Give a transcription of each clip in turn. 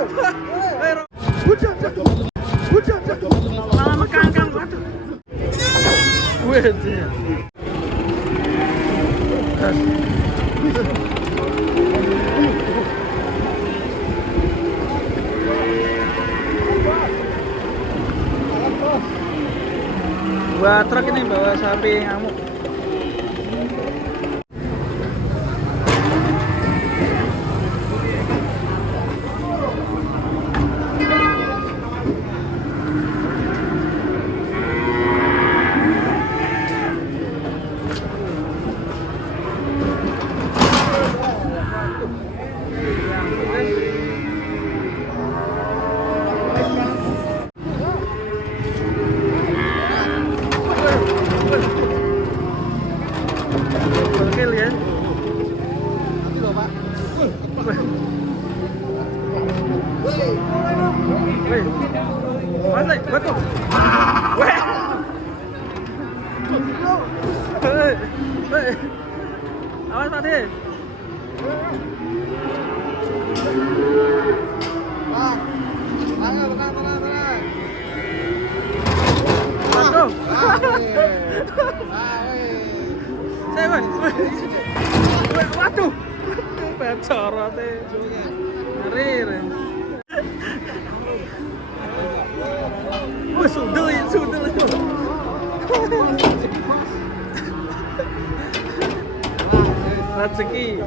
Hujan. Malah mekangkang, waduh. Wih, buat truk ini bawa sapi ngamuk. Gokil ya. Betul. Awas Pak De. Waduh, pecorot ngeri. Sundel. Rezeki.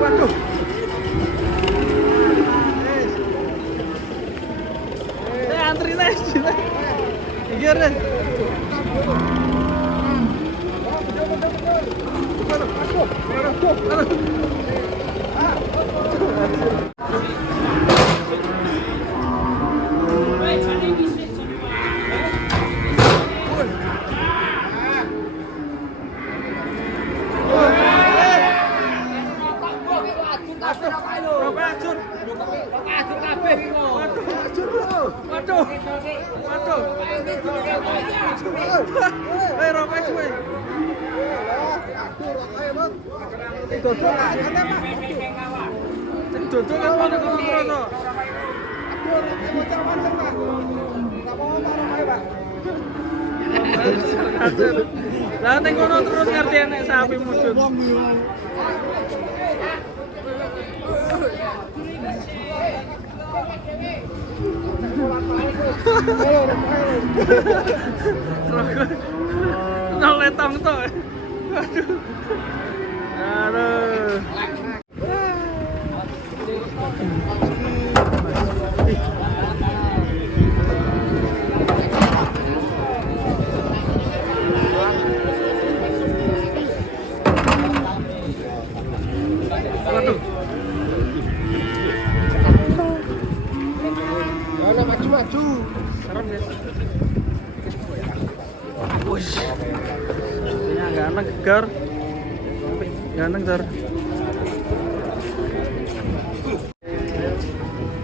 Waduh. Antri les. Iya deh. Waduh. Rokok cuy. Dodol kan kono. Lah ning kono terus ngerti nek sapi mudhun. Letong to. Aduh. Waduh. Maju. Serem ya. Wush. Ini ganteng gegar. Ganteng Tar.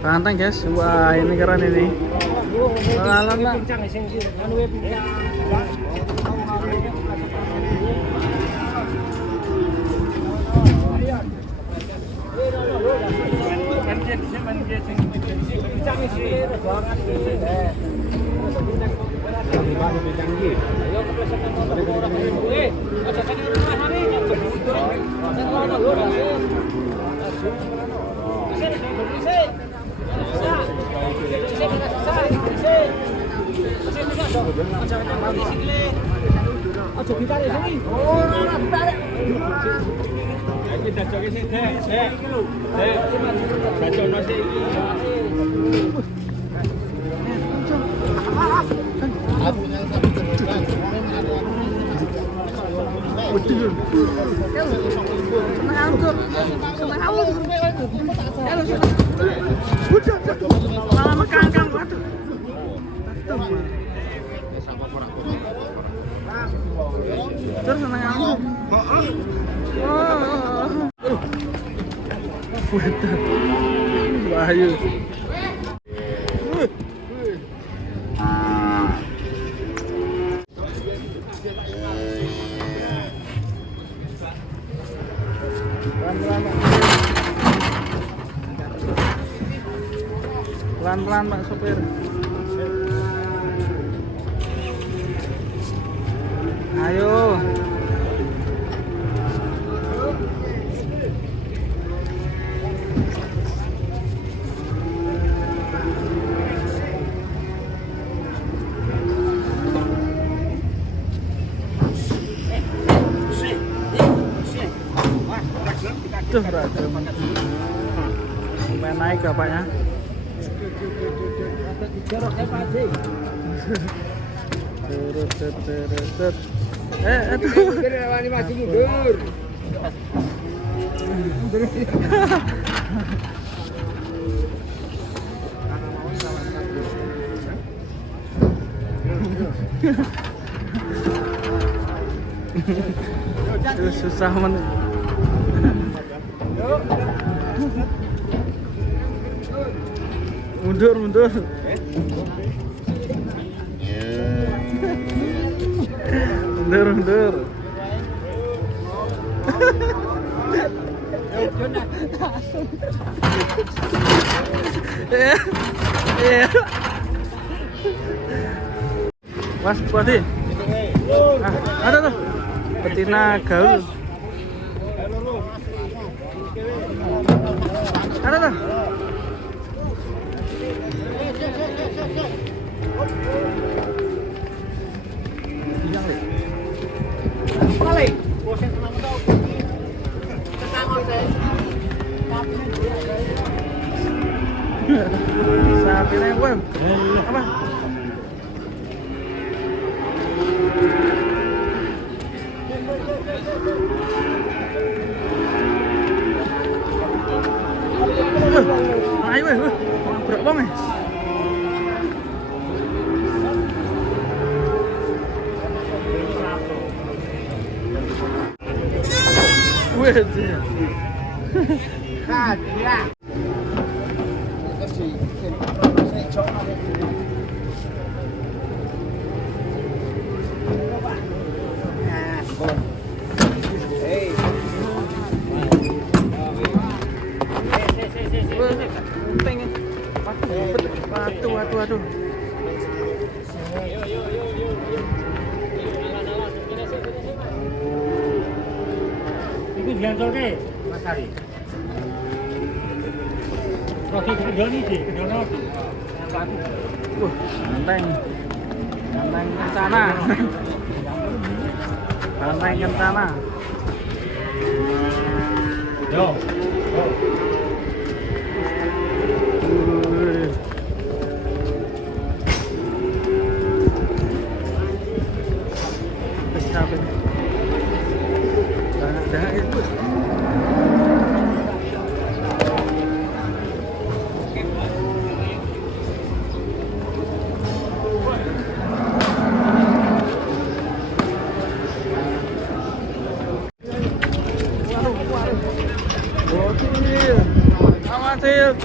Ganteng guys. Wah, ini keren ini. Alam lah. Malah mekangkang, waduh. Terus seneng aku. Wahyu. Pelan-pelan Pak sopir. Ayo. Tuh ragam. Sampai naik bapaknya. Terus. Aduh. Masih mundur. Terus susah men. Mundur. Mundur. Was Bupati. Ada tuh. Betina gaul. Ada tuh. Sapi lewat. Apa? Ayo, berat banget. Wih, Waduh. Itu diantarke, Mas Hari. Roti kedel iki, kedel roti. Banteng kencana. Banteng kencana. Yo. Jangan itu.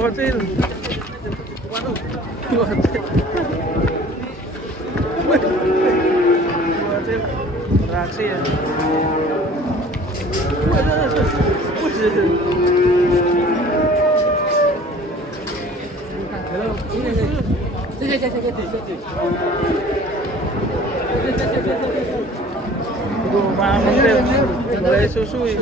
Bocil. Waduh. Bocil. Reaksi ya. Mulai susui.